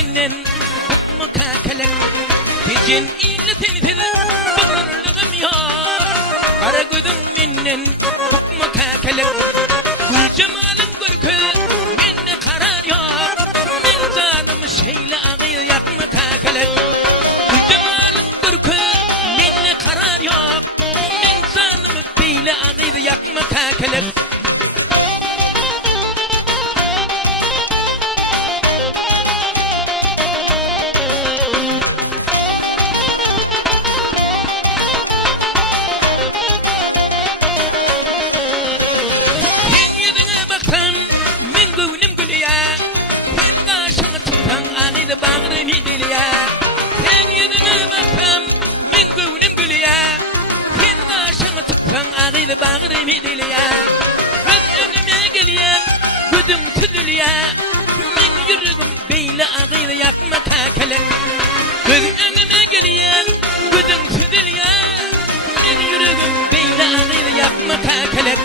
menden hukmu kakalak Gecen ille tenitir bağırlığım yok Kara gözüm menden hukmu kakalak Gül cemalın görkü menne karar yok Men canım şeyle ağır yakma kakalak Gül cemalın görkü menne karar yok Men canım beyle ağır yakma kakalak Bağrım idilya Göz önüme geliyen Güdüm südülya Min yürügüm beyle ağır yakma kakalak Göz önüme geliyen Güdüm südülya Min yürügüm beyle ağır yakma kakalak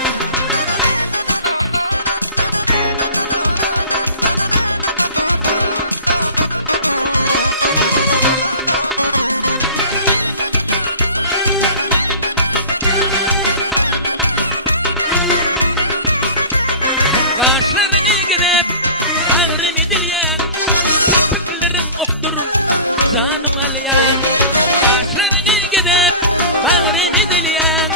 Kaşlarını gidip ağrım edilyen Kirpiklerim okturur canım alayan Kaşlarını gidip ağrım edilyen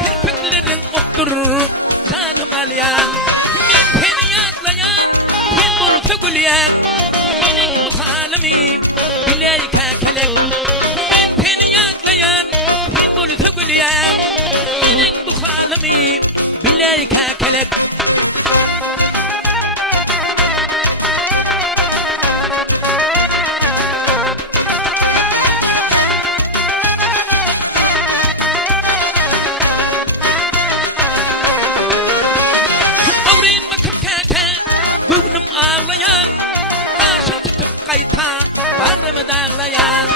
Kirpiklerim okturur canım alayan Ben seni yatlayan sen bulsa gülyen Benim bu halimi biley kakalak Ben seni yatlayan sen bulsa gülyen Benim bu halimi biley kakalak Bağrımı dağlayan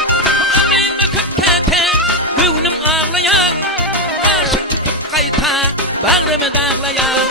Amin bakıp kete Gönlüm ağlayan Başım tutup kayta Bağrımı dağlayan